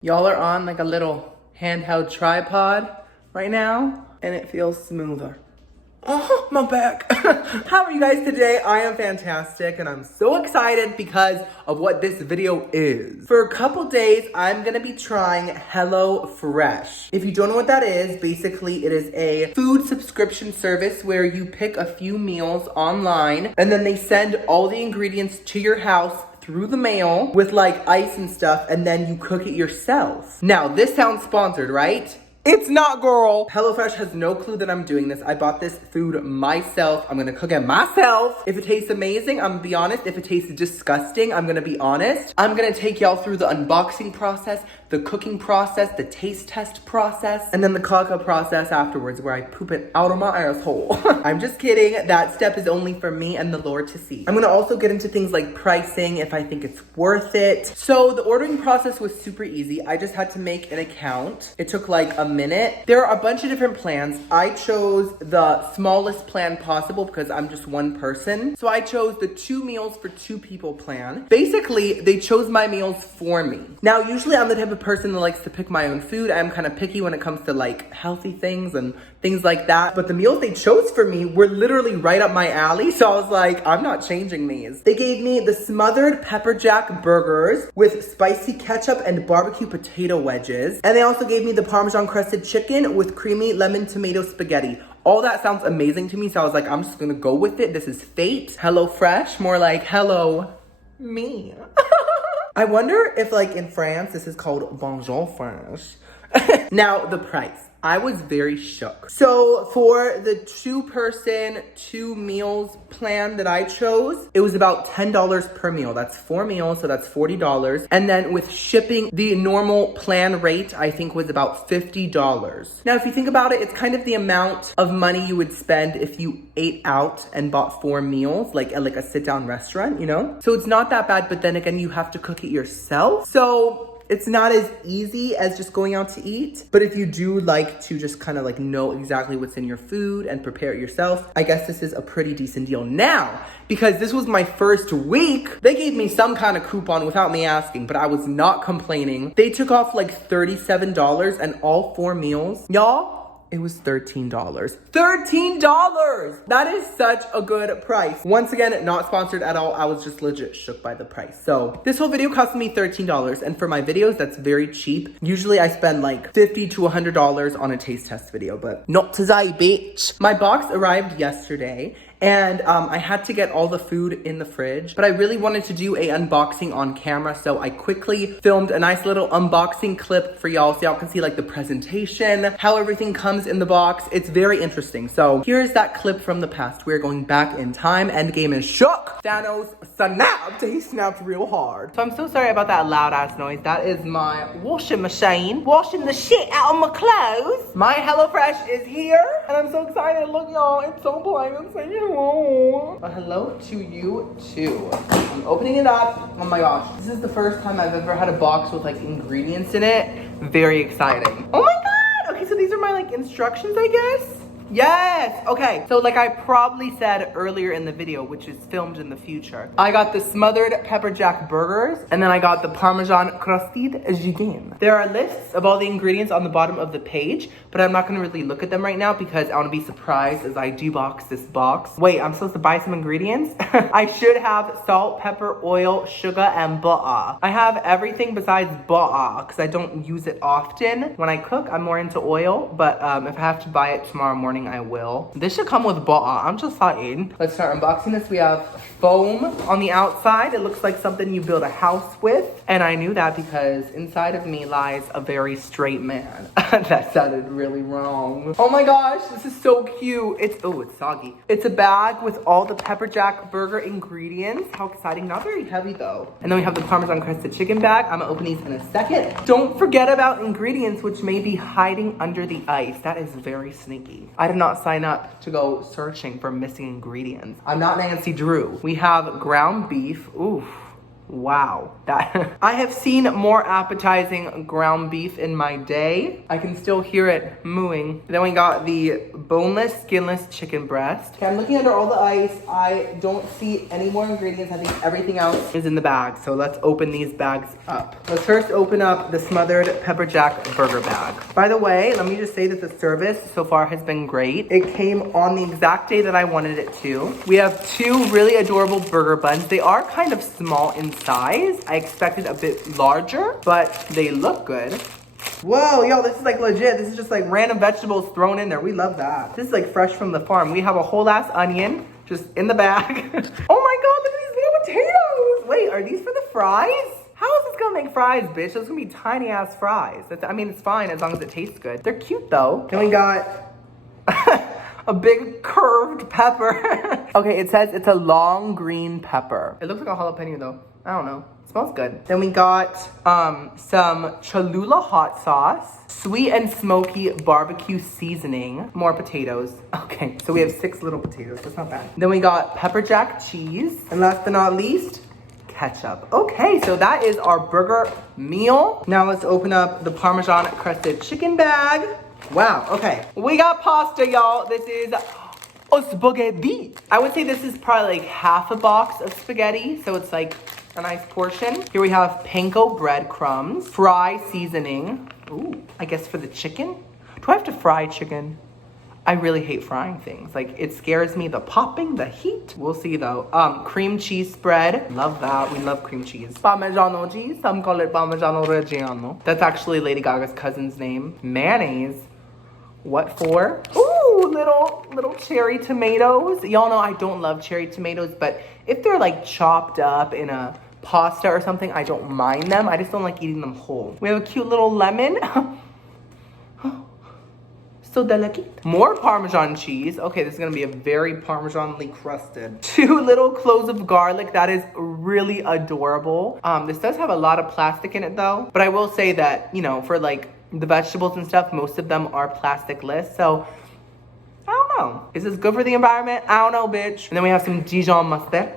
Y'all are on like a little handheld tripod right now, and it feels smoother. Oh, my back. How are you guys today? I am fantastic, and I'm so excited because of what this video is. For a couple days, I'm gonna be trying HelloFresh. If you don't know what that is, basically it is a food subscription service where you pick a few meals online, and then they send all the ingredients to your house through the mail with like ice and stuff, and then you cook it yourself. Now, this sounds sponsored, right? It's not, girl. HelloFresh has no clue that I'm doing this. I bought this food myself. I'm gonna cook it myself. If it tastes amazing, I'm gonna be honest. If it tastes disgusting, I'm gonna be honest. I'm gonna take y'all through the unboxing process, the cooking process, the taste test process, and then the caca process afterwards where I poop it out of my asshole. I'm just kidding. That step is only for me and the Lord to see. I'm gonna also get into things like pricing, if I think it's worth it. So the ordering process was super easy. I just had to make an account. It took like a minute. There are a bunch of different plans. I chose the smallest plan possible because I'm just one person. So I chose the 2 meals for 2 people plan. Basically, they chose my meals for me. Now, usually I'm the type of person that likes to pick my own food. I'm kind of picky when it comes to like healthy things and things like that. But the meals they chose for me were literally right up my alley. So I was like, I'm not changing these. They gave me the smothered pepper jack burgers with spicy ketchup and barbecue potato wedges. And they also gave me the Parmesan crusted chicken with creamy lemon tomato spaghetti. All that sounds amazing to me. So I was like, I'm just gonna go with it. This is fate. HelloFresh, more like hello me. I wonder if like in France, this is called Bonjour France. Now, the price. I was very shook. So for the 2-person, 2 meals plan that I chose, it was about $10 per meal. That's 4 meals, so that's $40. And then with shipping, the normal plan rate, I think was about $50. Now, if you think about it, it's kind of the amount of money you would spend if you ate out and bought 4 meals, like at like a sit-down restaurant, you know? So it's not that bad, but then again, you have to cook it yourself. So it's not as easy as just going out to eat. But if you do like to just kind of like know exactly what's in your food and prepare it yourself, I guess this is a pretty decent deal. Now, because this was my first week, they gave me some kind of coupon without me asking, but I was not complaining. They took off like $37 and all 4 meals. Y'all, it was $13. $13! That is such a good price. Once again, not sponsored at all. I was just legit shook by the price. So this whole video cost me $13. And for my videos, that's very cheap. Usually I spend like $50 to $100 on a taste test video, but not today, bitch. My box arrived yesterday. And I had to get all the food in the fridge, but I really wanted to do a unboxing on camera, so I quickly filmed a nice little unboxing clip for y'all so y'all can see like the presentation, how everything comes in the box. It's very interesting. So here's that clip from the past. We're going back in time. Endgame is shook. Thanos snapped. He snapped real hard. So I'm so sorry about that loud ass noise. That is my washing machine washing the shit out of my clothes. My HelloFresh is here, and I'm so excited. Look, y'all, it's so plain. It's so cute. A hello to you too. I'm opening it up. Oh my gosh. This is the first time I've ever had a box with like ingredients in it. Very exciting. Oh my God. Okay, so these are my like instructions, I guess. Yes, okay. So like I probably said earlier in the video, which is filmed in the future, I got the smothered pepper jack burgers, and then I got the Parmesan crusted chicken. There are lists of all the ingredients on the bottom of the page, but I'm not gonna really look at them right now because I wanna be surprised as I debox this box. Wait, I'm supposed to buy some ingredients? I should have salt, pepper, oil, sugar, and butter. I have everything besides butter because I don't use it often. When I cook, I'm more into oil, but if I have to buy it tomorrow morning, I will. This should come with butter. I'm just saying. Let's start unboxing this. We have foam on the outside. It looks like something you build a house with. And I knew that because inside of me lies a very straight man. That sounded really wrong. Oh my gosh, this is so cute. It's soggy. It's a bag with all the pepper jack burger ingredients. How exciting. Not very heavy though. And then we have the Parmesan crusted chicken bag. I'm gonna open these in a second. Don't forget about ingredients which may be hiding under the ice. That is very sneaky. I did not sign up to go searching for missing ingredients. I'm not Nancy Drew. We have ground beef. Oof. Wow, that I have seen more appetizing ground beef in my day. I can still hear it mooing. Then we got the boneless, skinless chicken breast. Okay, I'm looking under all the ice. I don't see any more ingredients. I think everything else is in the bag. So let's open these bags up. Let's first open up the smothered pepper jack burger bag. By the way, let me just say that the service so far has been great. It came on the exact day that I wanted it to. We have two really adorable burger buns. They are kind of small in size. I expected a bit larger, but they look good. Whoa, yo, this is like legit. This is just like random vegetables thrown in there. We love that. This is like fresh from the farm. We have a whole ass onion just in the bag. Oh my God, look at these little potatoes. Wait, are these for the fries? How is this gonna make fries, bitch? Those gonna be tiny ass fries. I mean, it's fine as long as it tastes good. They're cute though. Then we got a big curved pepper. Okay, it says it's a long green pepper. It looks like a jalapeno though. I don't know. It smells good. Then we got some Cholula hot sauce, sweet and smoky barbecue seasoning, more potatoes. Okay, so we have 6 little potatoes. That's not bad. Then we got pepper jack cheese, and last but not least, ketchup. Okay, so that is our burger meal. Now let's open up the Parmesan crusted chicken bag. Wow, okay. We got pasta, y'all. This is spaghetti. I would say this is probably like half a box of spaghetti, so it's like a nice portion. Here we have panko breadcrumbs, fry seasoning. Ooh, I guess for the chicken? Do I have to fry chicken? I really hate frying things. Like, it scares me, the popping, the heat. We'll see though. Cream cheese spread. Love that. We love cream cheese. Parmigiano cheese. Some call it Parmigiano Reggiano. That's actually Lady Gaga's cousin's name. Mayonnaise. What for? Ooh, little cherry tomatoes. Y'all know I don't love cherry tomatoes, but if they're like chopped up in a pasta or something, I don't mind them. I just don't like eating them whole. We have a cute little lemon. So delicate. More Parmesan cheese. Okay, this is gonna be a very Parmesanly crusted. 2 little cloves of garlic. That is really adorable. This does have a lot of plastic in it though, but I will say that, you know, for like the vegetables and stuff, most of them are plastic-less, so I don't know. Is this good for the environment? I don't know, bitch. And then we have some Dijon mustard.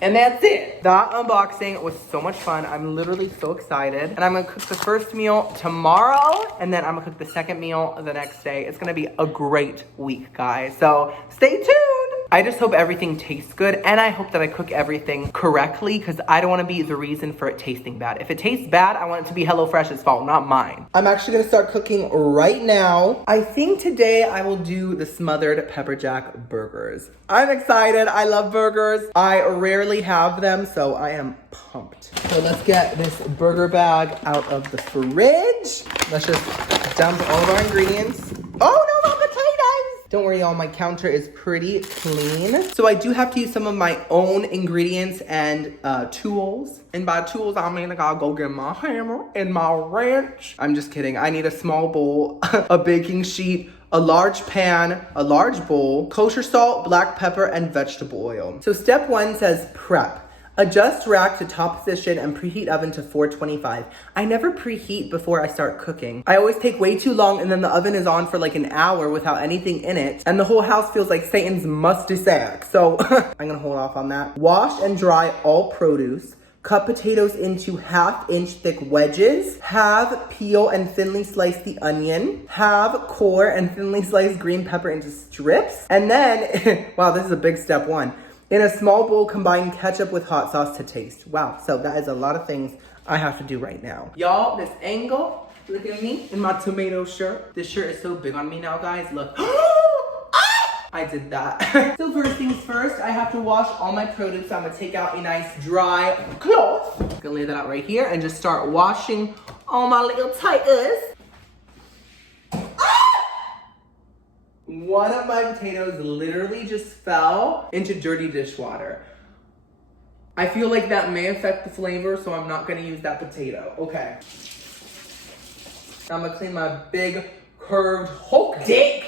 And that's it. That unboxing was so much fun. I'm literally so excited. And I'm gonna cook the first meal tomorrow, and then I'm gonna cook the second meal the next day. It's gonna be a great week, guys. So stay tuned. I just hope everything tastes good, and I hope that I cook everything correctly, because I don't want to be the reason for it tasting bad. If it tastes bad, I want it to be HelloFresh's fault, not mine. I'm actually gonna start cooking right now. I think today I will do the smothered pepper jack burgers. I'm excited. I love burgers. I rarely have them, so I am pumped. So let's get this burger bag out of the fridge. Let's just dump all of our ingredients. Oh no, not potatoes! Don't worry, y'all, my counter is pretty clean. So I do have to use some of my own ingredients and tools. And by tools, I mean I gotta go get my hammer and my wrench. I'm just kidding. I need a small bowl, a baking sheet, a large pan, a large bowl, kosher salt, black pepper, and vegetable oil. So step 1 says prep. Adjust rack to top position and preheat oven to 425. I never preheat before I start cooking. I always take way too long, and then the oven is on for like an hour without anything in it, and the whole house feels like Satan's musty sack. So I'm gonna hold off on that. Wash and dry all produce. Cut potatoes into 1/2 inch thick wedges. Halve, peel, and thinly slice the onion. Halve, core, and thinly slice green pepper into strips. And then, wow, this is a big step 1. In a small bowl, combine ketchup with hot sauce to taste. Wow, so that is a lot of things I have to do right now. Y'all, this angle, look at me in my tomato shirt. This shirt is so big on me now, guys, look. I did that. So first things first, I have to wash all my produce. So I'm gonna take out a nice dry cloth. I'm gonna lay that out right here and just start washing all my little titers. One of my potatoes literally just fell into dirty dishwater. I feel like that may affect the flavor, so I'm not gonna use that potato. Okay. Now I'm gonna clean my big curved Hulk dick.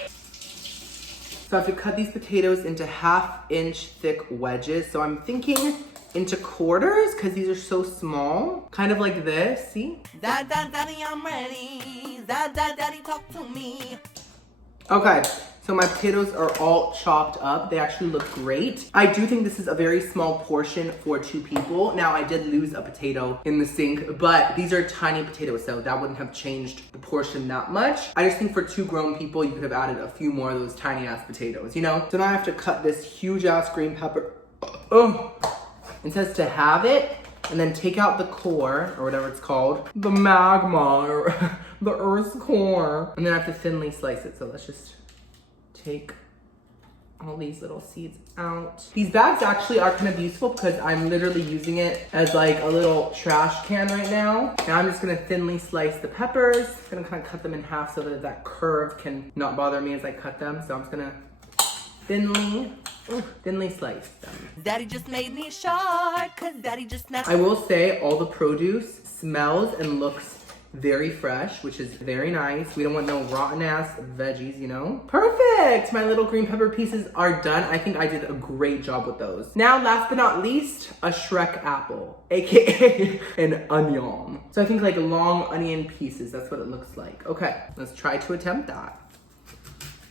So I have to cut these potatoes into 1/2 inch thick wedges. So I'm thinking into quarters, because these are so small. Kind of like this, see? Daddy, I'm ready. Daddy, talk to me. Okay, So my potatoes are all chopped up. They actually look great. I do think this is a very small portion for 2 people. Now I did lose a potato in the sink, but these are tiny potatoes, so that wouldn't have changed the portion that much. I just think for 2 grown people, you could have added a few more of those tiny ass potatoes, you know? So now I have to cut this huge ass green pepper. Oh, it says to have it, and then take out the core, or whatever it's called. The magma, or the earth's core. And then I have to thinly slice it, so let's just take all these little seeds out. These bags actually are kind of useful because I'm literally using it as like a little trash can right now. Now I'm just gonna thinly slice the peppers. I'm gonna kind of cut them in half so that that curve can not bother me as I cut them. So I'm just gonna thinly slice them. Daddy just made me short, cause daddy just not. I will say all the produce smells and looks very fresh, which is very nice. We don't want no rotten ass veggies, you know? Perfect! My little green pepper pieces are done. I think I did a great job with those. Now, last but not least, a Shrek apple, AKA an onion. So I think like long onion pieces, that's what it looks like. Okay, let's try to attempt that.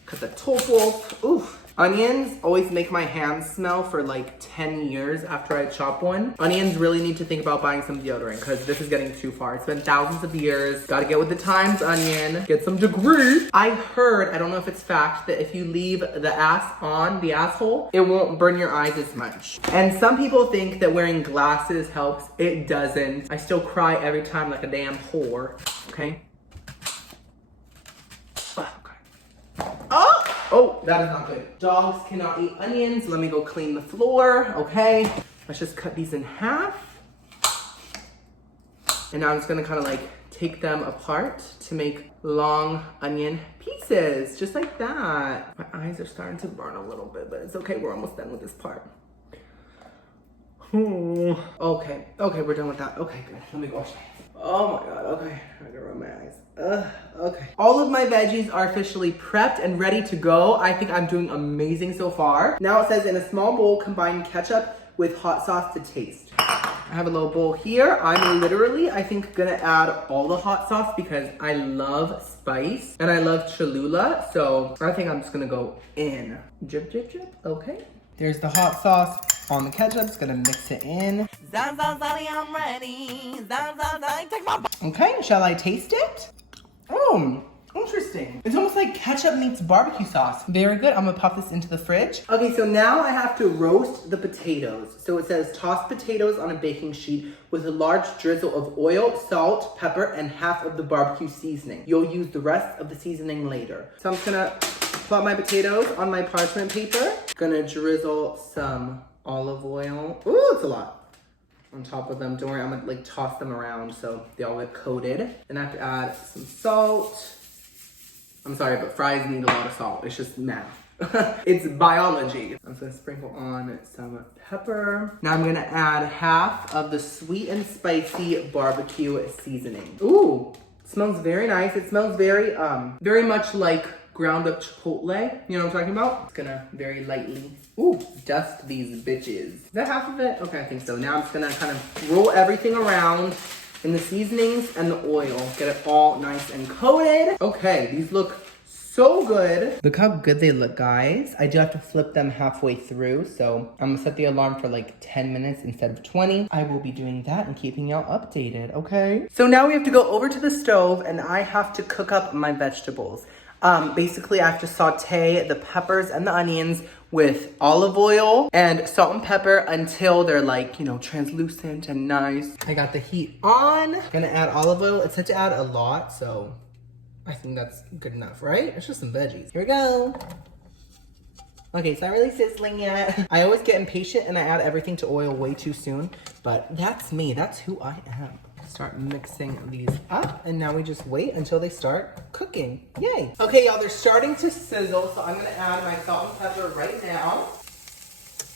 Cut the top off. Oof. Onions always make my hands smell for like 10 years after I chop one. Onions really need to think about buying some deodorant because this is getting too far. It's been thousands of years. Gotta get with the times, onion. Get some degree. I heard, I don't know if it's fact, that if you leave the ass on the asshole, it won't burn your eyes as much. And some people think that wearing glasses helps. It doesn't. I still cry every time like a damn whore. Okay? Oh, that is not good. Dogs cannot eat onions. Let me go clean the floor, okay? Let's just cut these in half. And now I'm just gonna kind of like take them apart to make long onion pieces, just like that. My eyes are starting to burn a little bit, but it's okay, we're almost done with this part. Okay, we're done with that. Okay, good, let me wash my hands. Oh my God, okay, I gotta rub my eyes. Okay. All of my veggies are officially prepped and ready to go. I think I'm doing amazing so far. Now it says in a small bowl, combine ketchup with hot sauce to taste. I have a little bowl here. I'm literally, I think, gonna add all the hot sauce because I love spice and I love Cholula. So I think I'm just gonna go in. Drip, drip, drip, okay. There's the hot sauce on the ketchup. Just gonna mix it in. I'm ready. Take my. Okay, shall I taste it? Oh, interesting. It's almost like ketchup meets barbecue sauce. Very good. I'm gonna pop this into the fridge. Okay, so now I have to roast the potatoes. So it says toss potatoes on a baking sheet with a large drizzle of oil, salt, pepper, and half of the barbecue seasoning. You'll use the rest of the seasoning later. So I'm just gonna plop my potatoes on my parchment paper. Gonna drizzle some olive oil. Ooh, it's a lot. On top of them. Don't worry, I'm gonna like toss them around so they all get coated. And I have to add some salt. I'm sorry, but fries need a lot of salt. It's just math. It's biology. I'm just gonna sprinkle on some pepper. Now I'm gonna add half of the sweet and spicy barbecue seasoning. Ooh, it smells very nice. It smells very much like ground up chipotle. You know what I'm talking about? It's gonna very lightly, dust these bitches. Is that half of it? Okay, I think so. Now I'm just gonna kind of roll everything around in the seasonings and the oil. Get it all nice and coated. Okay, these look so good. Look how good they look, guys. I do have to flip them halfway through, so I'm gonna set the alarm for like 10 minutes instead of 20. I will be doing that and keeping y'all updated, okay? So now we have to go over to the stove and I have to cook up my vegetables. Basically, I have to saute the peppers and the onions with olive oil and salt and pepper until they're like, you know, translucent and nice. I got the heat on. Gonna add olive oil. It said to add a lot, so I think that's good enough, right? It's just some veggies. Here we go. Okay, it's not really sizzling yet. I always get impatient and I add everything to oil way too soon, but that's me. That's who I am. Start mixing these up and now we just wait until they start cooking. Yay. Okay, y'all, they're starting to sizzle, so I'm gonna add my salt and pepper right now.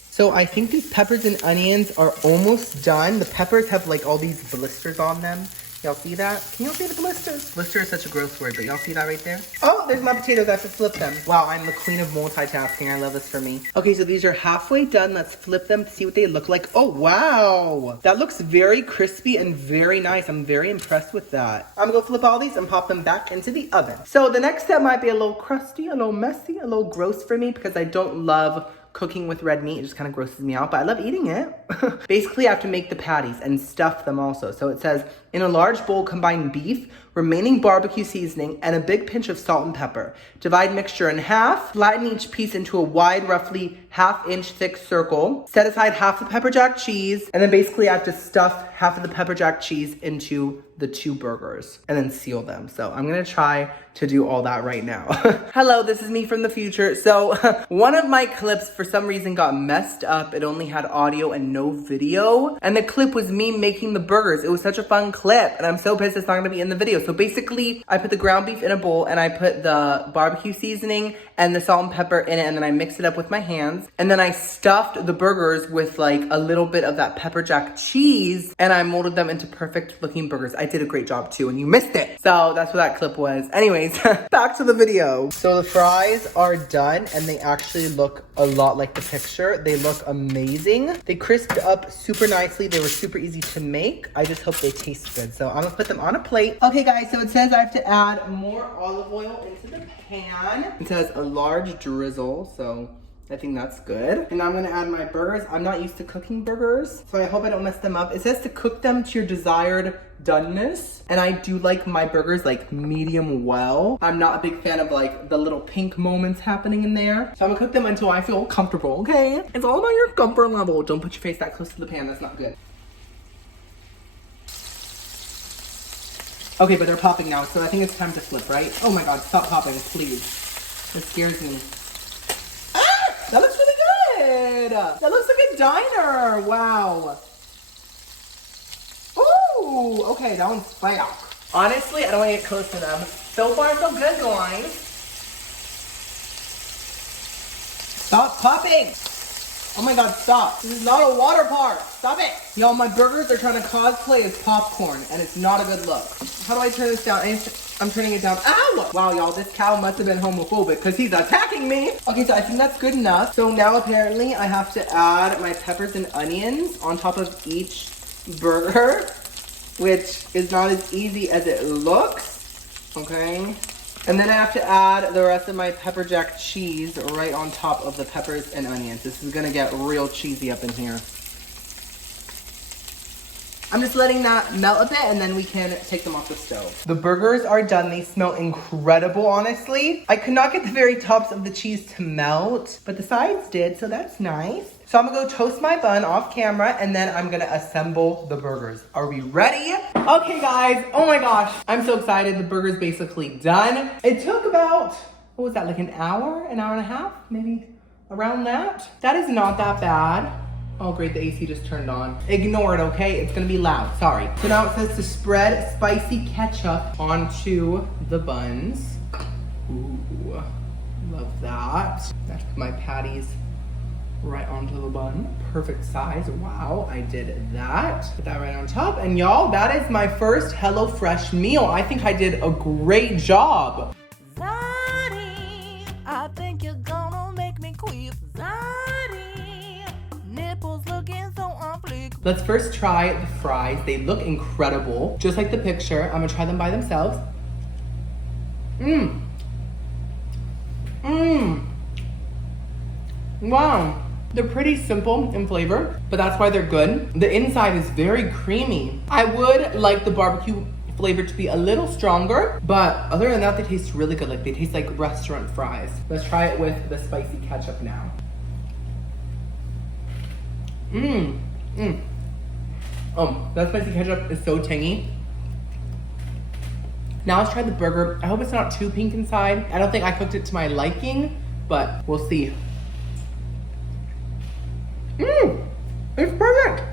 So I think these peppers and onions are almost done. The peppers have like all these blisters on them. Y'all see that? Can y'all see the blisters? Blister is such a gross word, but y'all see that right there? Oh, there's my potatoes. I have to flip them. Wow, I'm the queen of multitasking. I love this for me. Okay, so these are halfway done. Let's flip them to see what they look like. Oh, wow. That looks very crispy and very nice. I'm very impressed with that. I'm gonna go flip all these and pop them back into the oven. So the next step might be a little crusty, a little messy, a little gross for me because I don't love cooking with red meat. It just kind of grosses me out, but I love eating it. Basically, I have to make the patties and stuff them also. So it says, in a large bowl, combine beef, remaining barbecue seasoning, and a big pinch of salt and pepper. Divide mixture in half, flatten each piece into a wide, roughly half-inch thick circle. Set aside half the pepper jack cheese, and then basically I have to stuff half of the pepper jack cheese into the 2 burgers and then seal them. So I'm gonna try to do all that right now. Hello, this is me from the future. So one of my clips for some reason got messed up. It only had audio and no video. And the clip was me making the burgers. It was such a fun clip and I'm so pissed it's not gonna be in the video. So basically I put the ground beef in a bowl and I put the barbecue seasoning and the salt and pepper in it and then I mixed it up with my hands. And then I stuffed the burgers with like a little bit of that pepper jack cheese and I molded them into perfect looking burgers. I did a great job too and you missed it. So that's what that clip was. Anyways, back to the video. So the fries are done and they actually look a lot like the picture. They look amazing. They crisped up super nicely. They were super easy to make. I just hope they taste good. So I'm gonna put them on a plate. Okay guys, so it says I have to add more olive oil into the pan. It says a large drizzle, so I think that's good. And now I'm gonna add my burgers. I'm not used to cooking burgers, so I hope I don't mess them up. It says to cook them to your desired doneness. And I do like my burgers like medium well. I'm not a big fan of like the little pink moments happening in there. So I'm gonna cook them until I feel comfortable, okay? It's all about your comfort level. Don't put your face that close to the pan, that's not good. Okay, but they're popping now, so I think it's time to flip, right? Oh my God, stop popping, please. It scares me. Ah! That looks really good! That looks like a diner, wow. Ooh, okay, that one's fire. Honestly, I don't want to get close to them. So far, so good, guys. Stop popping! Oh my God, stop. This is not a water park. Stop it. Y'all, my burgers are trying to cosplay as popcorn and it's not a good look. How do I turn this down? I'm turning it down. Ow! Wow, y'all, this cow must have been homophobic because he's attacking me. Okay, so I think that's good enough. So now apparently I have to add my peppers and onions on top of each burger, which is not as easy as it looks, okay? And then I have to add the rest of my pepper jack cheese right on top of the peppers and onions. This is gonna get real cheesy up in here. I'm just letting that melt a bit and then we can take them off the stove. The burgers are done. They smell incredible, honestly. I could not get the very tops of the cheese to melt, but the sides did, so that's nice. So I'm gonna go toast my bun off camera and then I'm gonna assemble the burgers. Are we ready? Okay guys, oh my gosh. I'm so excited, the burger's basically done. It took about, what was that, like an hour and a half? Maybe around that? That is not that bad. Oh great, the AC just turned on. Ignore it, okay? It's gonna be loud, sorry. So now it says to spread spicy ketchup onto the buns. Ooh, love that. I have to put my patties right onto the bun. Perfect size, wow, I did that. Put that right on top. And y'all, that is my first HelloFresh meal. I think I did a great job. Zaddy, I think you're gonna make me queef. Zaddy, nipples looking so on fleek. Let's first try the fries. They look incredible. Just like the picture. I'm gonna try them by themselves. Wow. They're pretty simple in flavor, but that's why they're good. The inside is very creamy. I would like the barbecue flavor to be a little stronger, but other than that, they taste really good. Like they taste like restaurant fries. Let's try it with the spicy ketchup now. That spicy ketchup is so tangy. Now let's try the burger. I hope it's not too pink inside. I don't think I cooked it to my liking, but we'll see. It's perfect.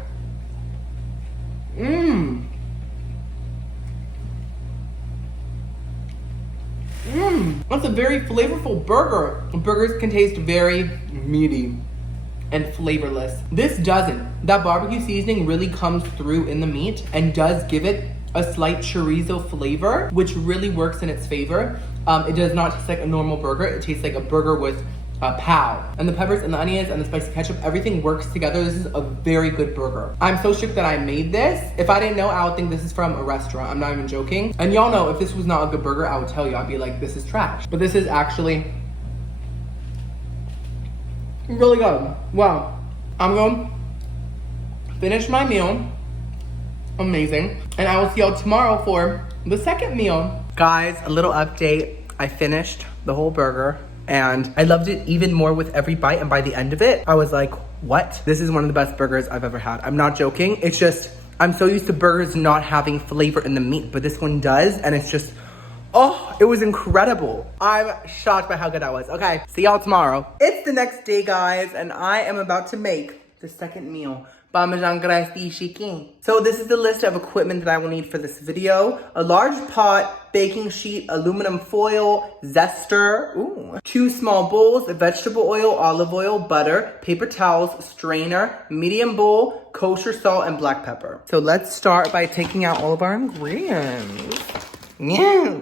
That's a very flavorful burger. Burgers can taste very meaty and flavorless. This doesn't. That barbecue seasoning really comes through in the meat and does give it a slight chorizo flavor, which really works in its favor. It does not taste like a normal burger. It tastes like a burger with pow. And the peppers and the onions and the spicy ketchup, everything works together. This is a very good burger. I'm so shook that I made this. If I didn't know, I would think this is from a restaurant. I'm not even joking. And y'all know, if this was not a good burger, I would tell you. I'd be like, this is trash. But this is actually really good. Wow. I'm going to finish my meal. Amazing. And I will see y'all tomorrow for the second meal. Guys, a little update. I finished the whole burger and I loved it even more with every bite. And by the end of it, I was like, what? This is one of the best burgers I've ever had. I'm not joking. It's just, I'm so used to burgers not having flavor in the meat, but this one does. And it's just, oh, it was incredible. I'm shocked by how good that was. Okay, see y'all tomorrow. It's the next day, guys, and I am about to make the second meal. Parmesan crusty chicken. So this is the list of equipment that I will need for this video. A large pot, baking sheet, aluminum foil, zester, 2 small bowls, vegetable oil, olive oil, butter, paper towels, strainer, medium bowl, kosher salt, and black pepper. So let's start by taking out all of our ingredients. Yeah.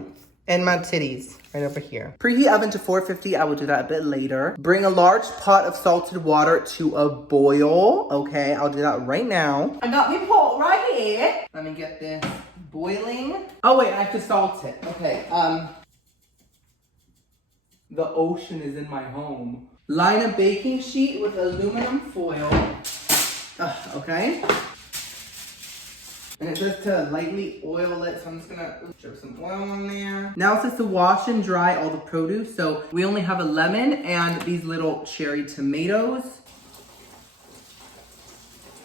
And my titties right over here. Preheat oven to 450. I will do that a bit later. Bring a large pot of salted water to a boil. Okay, I'll do that right now. I got my pot right here. Let me get this boiling. Oh wait, I have to salt it. Okay, the ocean is in my home. Line a baking sheet with aluminum foil. Okay. And it says to lightly oil it, so I'm just gonna drip some oil on there. Now it says to wash and dry all the produce. So we only have a lemon and these little cherry tomatoes.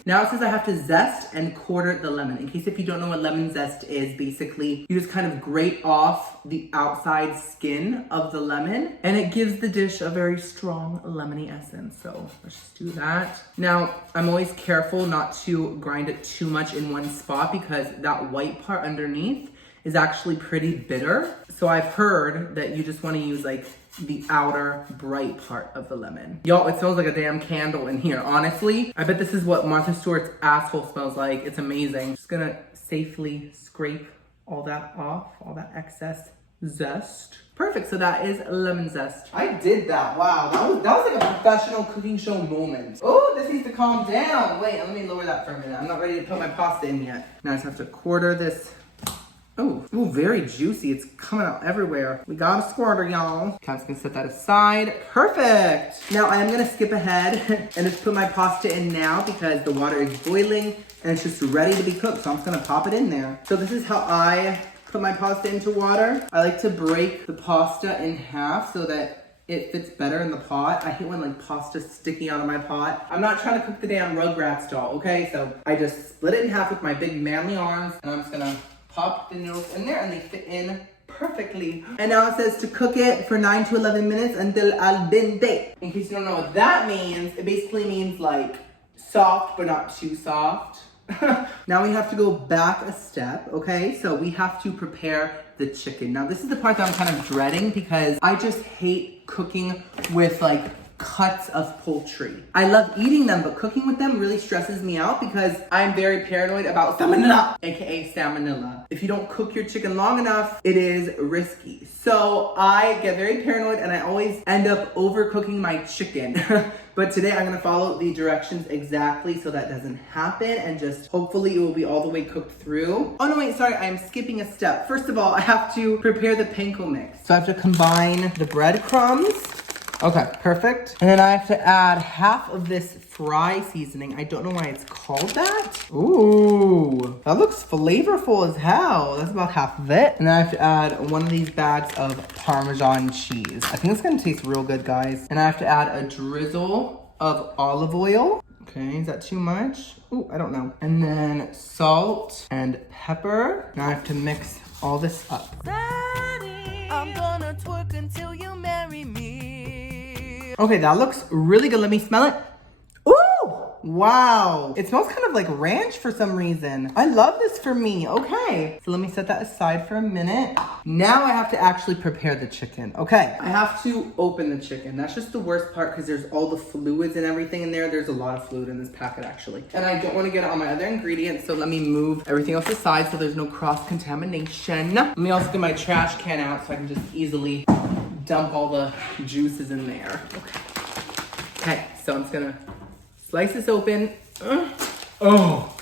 Now it says I have to zest and quarter the lemon. In case if you don't know what lemon zest is, basically you just kind of grate off the outside skin of the lemon and it gives the dish a very strong lemony essence. So let's just do that. Now I'm always careful not to grind it too much in one spot because that white part underneath is actually pretty bitter. So I've heard that you just want to use like the outer bright part of the lemon. Y'all, it smells like a damn candle in here. Honestly, I bet this is what Martha Stewart's asshole smells like. It's amazing. Just gonna safely scrape all that off, all that excess zest. Perfect, so that is lemon zest. I did that, wow. That was like a professional cooking show moment. Oh, this needs to calm down. Wait, let me lower that for a minute. I'm not ready to put my pasta in yet. Now I just have to quarter this. Oh, ooh, very juicy. It's coming out everywhere. We got a squirter, y'all. Okay, I'm just gonna set that aside. Perfect. Now I am gonna skip ahead and just put my pasta in now because the water is boiling and it's just ready to be cooked. So I'm just gonna pop it in there. So this is how I put my pasta into water. I like to break the pasta in half so that it fits better in the pot. I hate when like pasta's sticking out of my pot. I'm not trying to cook the damn Rugrats doll, okay? So I just split it in half with my big manly arms and I'm just gonna pop the noodles in there and they fit in perfectly. And now it says to cook it for 9 to 11 minutes until al dente. In case you don't know what that means, it basically means like soft but not too soft. Now we have to go back a step, okay? So we have to prepare the chicken. Now this is the part that I'm kind of dreading because I just hate cooking with like cuts of poultry. I love eating them, but cooking with them really stresses me out because I'm very paranoid about salmonella, aka salmonella. If you don't cook your chicken long enough, it is risky. So I get very paranoid and I always end up overcooking my chicken. But today I'm gonna follow the directions exactly so that doesn't happen and just hopefully it will be all the way cooked through. Oh no, wait, sorry, I am skipping a step. First of all, I have to prepare the panko mix. So I have to combine the breadcrumbs. Okay, perfect. And then I have to add half of this fry seasoning. I don't know why it's called that. Ooh, that looks flavorful as hell. That's about half of it. And then I have to add one of these bags of Parmesan cheese. I think it's gonna taste real good, guys. And I have to add a drizzle of olive oil. Okay, is that too much? Ooh, I don't know. And then salt and pepper. Now I have to mix all this up. I'm gonna twerk until you marry me. Okay, that looks really good. Let me smell it. Ooh, Wow. It smells kind of like ranch for some reason. I love this for me. Okay. So let me set that aside for a minute. Now I have to actually prepare the chicken. Okay. I have to open the chicken. That's just the worst part because there's all the fluids and everything in there. There's a lot of fluid in this packet actually. And I don't want to get it on my other ingredients. So let me move everything else aside so there's no cross-contamination. Let me also get my trash can out so I can just easily dump all the juices in there. Okay, so I'm just gonna slice this open. Oh.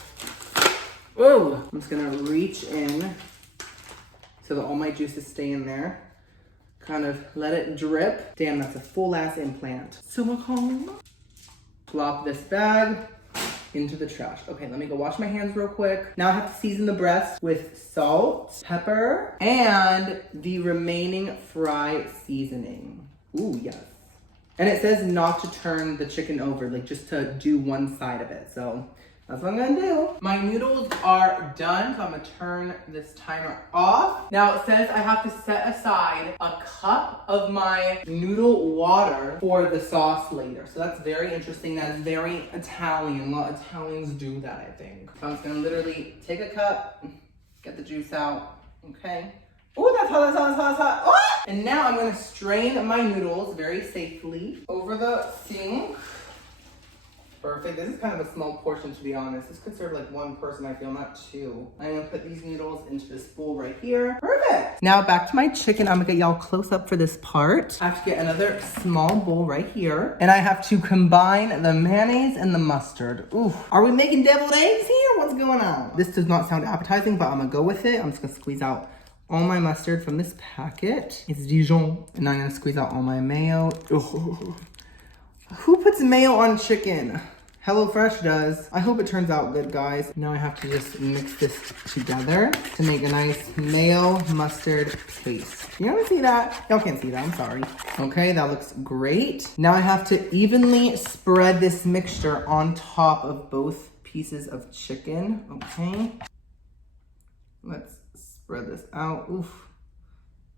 I'm just gonna reach in so that all my juices stay in there. Kind of let it drip. Damn, that's a full ass implant. Silicone. Plop this bag into the trash. Okay, let me go wash my hands real quick. Now I have to season the breast with salt, pepper, and the remaining fry seasoning. Ooh, yes. And it says not to turn the chicken over, like just to do one side of it. So that's what I'm gonna do. My noodles are done, so I'm gonna turn this timer off. Now it says I have to set aside a cup of my noodle water for the sauce later. So that's very interesting. That's very Italian. A lot of Italians do that, I think. So I'm just gonna literally take a cup, get the juice out, okay? Oh, that's hot, that's hot, that's hot, that's hot. Oh! And now I'm gonna strain my noodles very safely over the sink. Perfect. This is kind of a small portion, to be honest. This could serve like one person, I feel, not two. I'm gonna put these noodles into this bowl right here. Perfect. Now back to my chicken. I'm gonna get y'all close up for this part. I have to get another small bowl right here. And I have to combine the mayonnaise and the mustard. Ooh, are we making deviled eggs here? What's going on? This does not sound appetizing, but I'm gonna go with it. I'm just gonna squeeze out all my mustard from this packet. It's Dijon. And I'm gonna squeeze out all my mayo. Ooh. Who puts mayo on chicken? HelloFresh does. I hope it turns out good, guys. Now I have to just mix this together to make a nice mayo mustard paste. You wanna see that? Y'all can't see that, I'm sorry. Okay, that looks great. Now I have to evenly spread this mixture on top of both pieces of chicken, okay? Let's spread this out. Oof.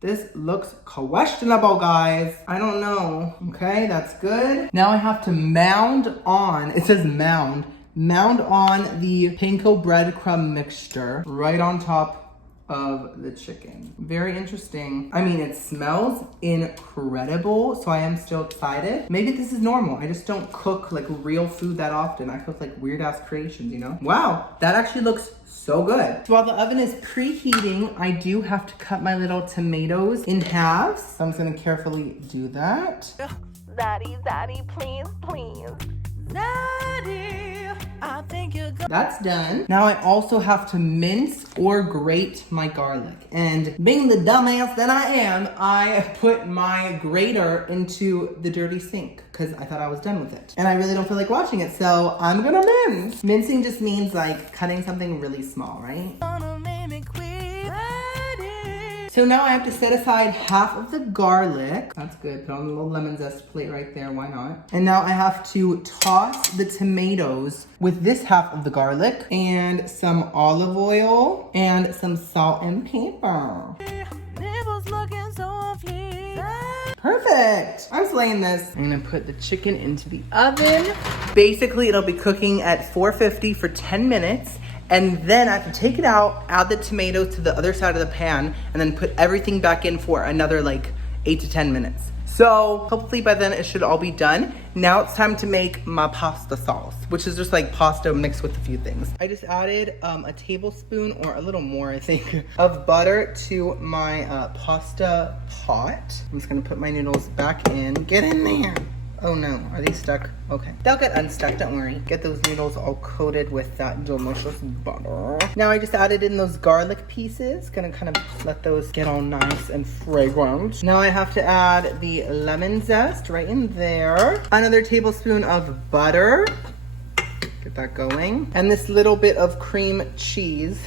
This looks questionable, guys. I don't know. Okay, that's good. Now I have to mound on, it says mound on the panko breadcrumb mixture right on top of the chicken. Very interesting. I mean, it smells incredible, so I am still excited. Maybe this is normal. I just don't cook like real food that often. I cook like weird ass creations, you know? Wow, that actually looks so good. So while the oven is preheating, I do have to cut my little tomatoes in half. So I'm just gonna carefully do that. Zaddy, please, please. Zaddy, I think you're good. That's done. Now I also have to mince or grate my garlic. And being the dumbass that I am, I put my grater into the dirty sink because I thought I was done with it. And I really don't feel like washing it, so I'm gonna mince. Mincing just means like cutting something really small, right? So now I have to set aside half of the garlic. That's good. Put on the little lemon zest plate right there. Why not? And now I have to toss the tomatoes with this half of the garlic and some olive oil and some salt and pepper. Perfect. I'm slaying this. I'm gonna put the chicken into the oven. Basically, it'll be cooking at 450 for 10 minutes. And then I have to take it out, add the tomatoes to the other side of the pan, and then put everything back in for another like 8 to 10 minutes. So hopefully by then it should all be done. Now it's time to make my pasta sauce, which is just like pasta mixed with a few things. I just added a tablespoon or a little more, I think, of butter to my pasta pot. I'm just gonna put my noodles back in. Get in there. Oh no, are they stuck? Okay. They'll get unstuck, don't worry. Get those noodles all coated with that delicious butter. Now I just added in those garlic pieces. Gonna kind of let those get all nice and fragrant. Now I have to add the lemon zest right in there. Another tablespoon of butter. Get that going. And this little bit of cream cheese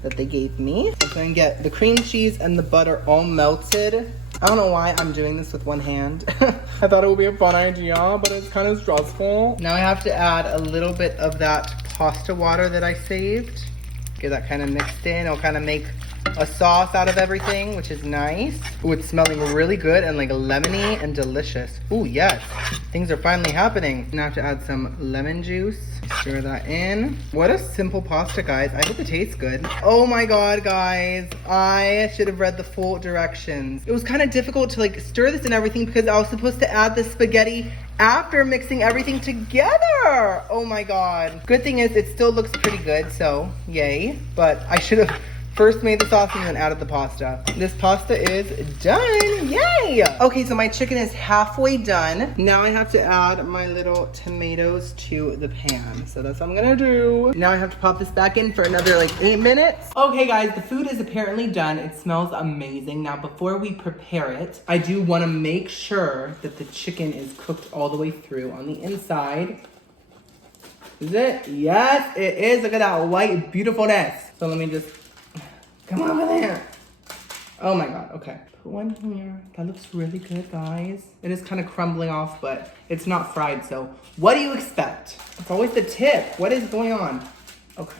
that they gave me. So I'm gonna get the cream cheese and the butter all melted. I don't know why I'm doing this with one hand. I thought it would be a fun idea, but it's kind of stressful. Now I have to add a little bit of that pasta water that I saved. Get that kind of mixed in. It'll kind of make a sauce out of everything, which is nice. Ooh, it's smelling really good and like lemony and delicious. Ooh, yes. Things are finally happening. Now I have to add some lemon juice. Stir that in. What a simple pasta, guys. I hope it tastes good. Oh my God, guys. I should have read the full directions. It was kind of difficult to like stir this and everything because I was supposed to add the spaghetti after mixing everything together. Oh my God. Good thing is it still looks pretty good, so yay. But I should have first made the sauce and then added the pasta. This pasta is done, yay! Okay, so my chicken is halfway done. Now I have to add my little tomatoes to the pan. So that's what I'm gonna do. Now I have to pop this back in for another like 8 minutes. Okay guys, the food is apparently done. It smells amazing. Now before we prepare it, I do wanna make sure that the chicken is cooked all the way through on the inside. Is it? Yes, it is. Look at that white beautifulness. So let me just come over there. Oh my God, okay. Put one here. That looks really good, guys. It is kind of crumbling off, but it's not fried, so what do you expect? It's always the tip. What is going on? Okay.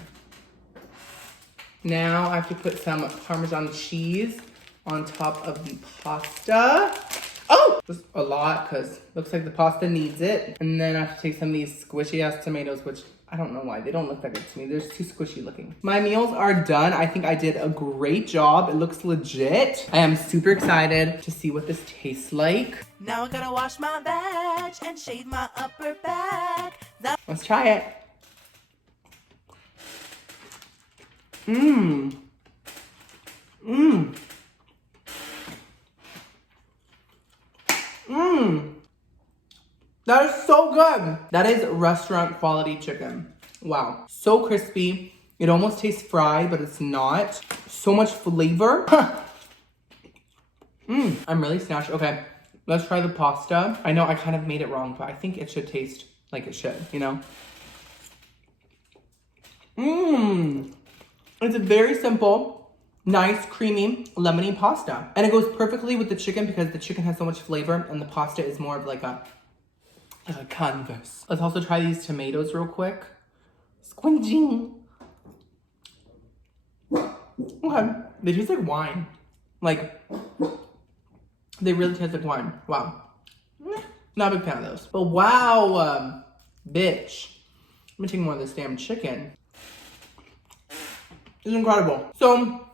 Now I have to put some Parmesan cheese on top of the pasta. Oh, just a lot, because looks like the pasta needs it. And then I have to take some of these squishy ass tomatoes, which I don't know why. They don't look that good to me. They're too squishy looking. My meals are done. I think I did a great job. It looks legit. I am super excited to see what this tastes like. Now I gotta wash my veg and shave my upper back. Let's try it. Mmm. Mmm. Mmm. That is so good. That is restaurant quality chicken. Wow. So crispy. It almost tastes fried, but it's not. So much flavor. Mmm. I'm really snatched. Okay. Let's try the pasta. I know I kind of made it wrong, but I think it should taste like it should, you know? Mmm. It's a very simple, nice, creamy, lemony pasta. And it goes perfectly with the chicken because the chicken has so much flavor and the pasta is more of like a canvas. Let's also try these tomatoes real quick. Squinching. Okay. They taste like wine. Like, they really taste like wine. Wow. Not a big fan of those. But wow, bitch. I'm gonna take more of this damn chicken. It's incredible. So,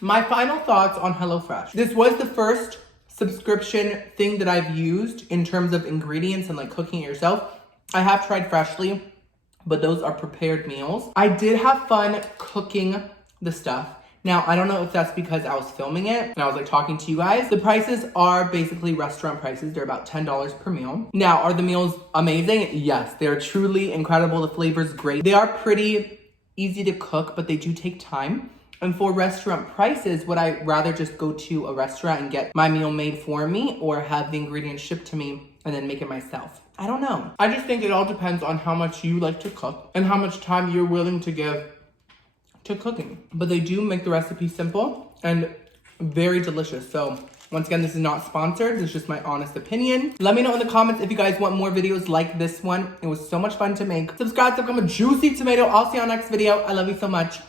my final thoughts on HelloFresh. This was the first subscription thing that I've used in terms of ingredients and like cooking it yourself. I have tried Freshly, but those are prepared meals. I did have fun cooking the stuff. Now, I don't know if that's because I was filming it and I was like talking to you guys. The prices are basically restaurant prices. They're about $10 per meal. Now, are the meals amazing? Yes, they're truly incredible. The flavor's great. They are pretty easy to cook, but they do take time. And for restaurant prices, would I rather just go to a restaurant and get my meal made for me or have the ingredients shipped to me and then make it myself? I don't know. I just think it all depends on how much you like to cook and how much time you're willing to give to cooking. But they do make the recipe simple and very delicious. So once again, this is not sponsored. It's just my honest opinion. Let me know in the comments if you guys want more videos like this one. It was so much fun to make. Subscribe to become a juicy tomato. I'll see you on next video. I love you so much.